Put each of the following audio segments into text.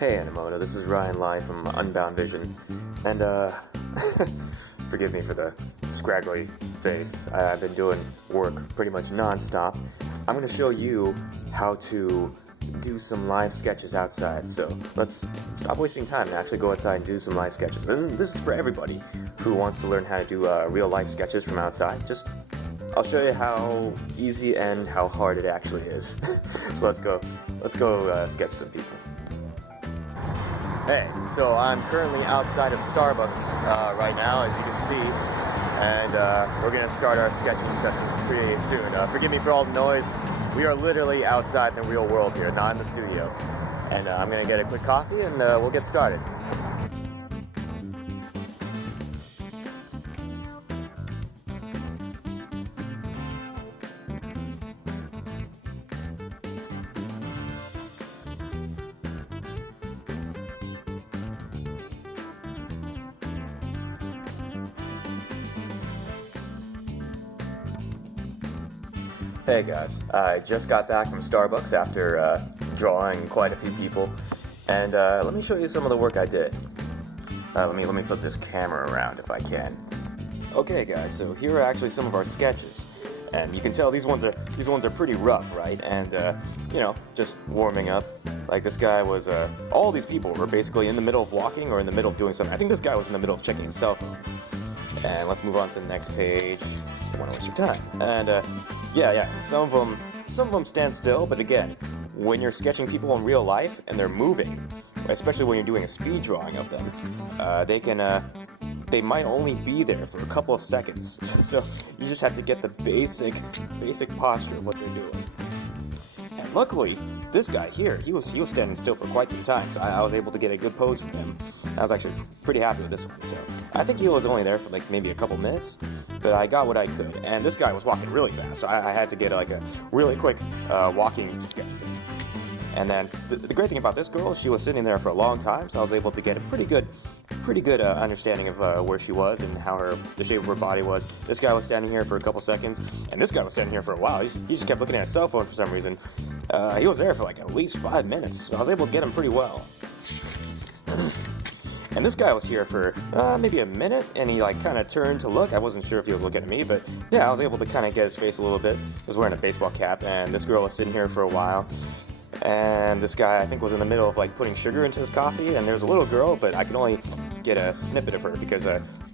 Hey Anemoto, this is Ryan Lai from Unbound Vision, and forgive me for the scraggly face. I've been doing work pretty much non-stop. I'm going to show you how to do some live sketches outside, so let's stop wasting time and actually go outside and do some live sketches. This is for everybody who wants to learn how to do real life sketches from outside. I'll show you how easy and how hard it actually is. So let's go sketch some people. Hey, so I'm currently outside of Starbucks right now, as you can see, and we're going to start our sketching session pretty soon. Forgive me for all the noise. We are literally outside in the real world here, not in the studio. And I'm going to get a quick coffee and we'll get started. Hey guys, I just got back from Starbucks after drawing quite a few people, and let me show you some of the work I did. Let me flip this camera around if I can. Okay guys, so here are actually some of our sketches, and you can tell these ones are pretty rough, right? And you know, just warming up. Like this guy was, all these people were basically in the middle of walking or in the middle of doing something. I think this guy was in the middle of checking his cell phone. And let's move on to the next page. Don't want to waste your time. And yeah, some of them stand still, but again, when you're sketching people in real life and they're moving, especially when you're doing a speed drawing of them, they might only be there for a couple of seconds. So you just have to get the basic posture of what they're doing. And luckily, this guy here, he was standing still for quite some time, so I was able to get a good pose from him. I was actually pretty happy with this one. So I think he was only there for like maybe a couple minutes, but I got what I could. And this guy was walking really fast, so I had to get like a really quick walking sketch. And then the great thing about this girl, she was sitting there for a long time, so I was able to get a pretty good understanding of where she was and how the shape of her body was. This guy was standing here for a couple seconds, and this guy was standing here for a while. He just kept looking at his cell phone for some reason. He was there for like at least 5 minutes, so I was able to get him pretty well. And this guy was here for maybe a minute, and he like kind of turned to look. I wasn't sure if he was looking at me, but yeah, I was able to kind of get his face a little bit. He was wearing a baseball cap, and this girl was sitting here for a while. And this guy, I think, was in the middle of like putting sugar into his coffee, and there was a little girl, but I could only get a snippet of her because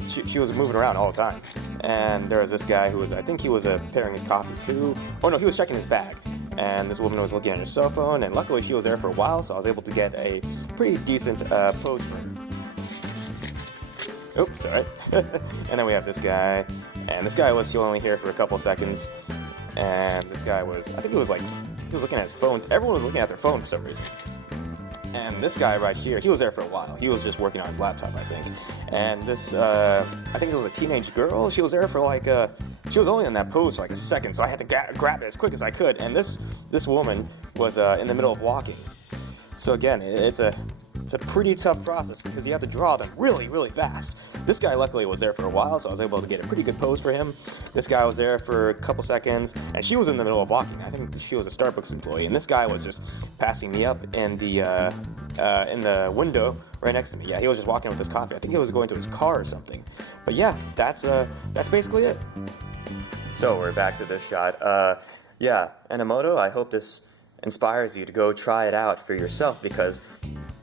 she was moving around all the time. And there was this guy who was, I think he was preparing his coffee too. Oh no, he was checking his bag. And this woman was looking at her cell phone, and luckily she was there for a while, so I was able to get a pretty decent pose for her. Oops, sorry. And then we have this guy, and this guy was still only here for a couple seconds. And this guy was, I think he was looking at his phone. Everyone was looking at their phone for some reason. And this guy right here, he was there for a while. He was just working on his laptop, I think. And this, I think it was a teenage girl. She was there for like she was only in that pose for like a second, so I had to grab it as quick as I could. And this woman was in the middle of walking. So again, it's a pretty tough process because you have to draw them really, really fast. This guy luckily was there for a while, so I was able to get a pretty good pose for him. This guy was there for a couple seconds, and she was in the middle of walking. I think she was a Starbucks employee, and this guy was just passing me up in the window right next to me. Yeah, he was just walking with his coffee. I think he was going to his car or something. But yeah, that's basically it. So we're back to this shot. Yeah, Anemoto, I hope this inspires you to go try it out for yourself, because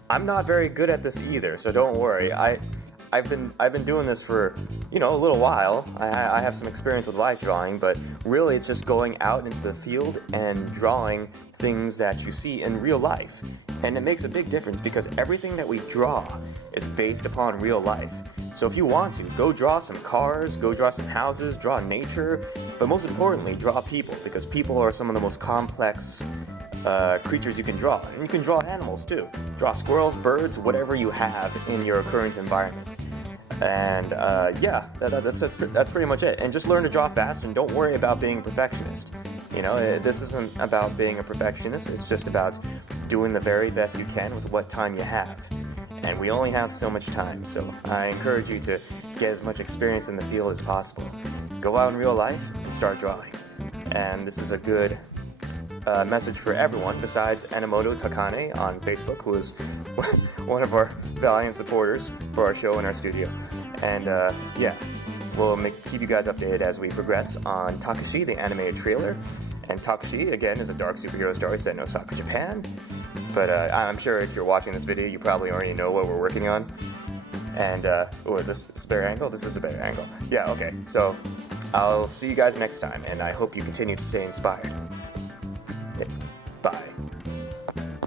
I'm not very good at this either, so don't worry. I've been doing this for, you know, a little while. I have some experience with live drawing, but really it's just going out into the field and drawing things that you see in real life. And it makes a big difference because everything that we draw is based upon real life. So if you want to, go draw some cars, go draw some houses, draw nature, but most importantly, draw people, because people are some of the most complex creatures you can draw. And you can draw animals too. Draw squirrels, birds, whatever you have in your current environment. And yeah, that's pretty much it. And just learn to draw fast, and don't worry about being a perfectionist. You know, this isn't about being a perfectionist. It's just about doing the very best you can with what time you have. And we only have so much time, so I encourage you to get as much experience in the field as possible. Go out in real life and start drawing. And this is a good a message for everyone besides Enomoto Takane on Facebook, who is one of our valiant supporters for our show in our studio. And yeah, we'll keep you guys updated as we progress on Takashi, the animated trailer. And Takashi, again, is a dark superhero story set in Osaka, Japan. But I'm sure if you're watching this video, you probably already know what we're working on. And, oh, is this a better angle? This is a better angle. Yeah, okay. So, I'll see you guys next time, and I hope you continue to stay inspired. Okay, bye.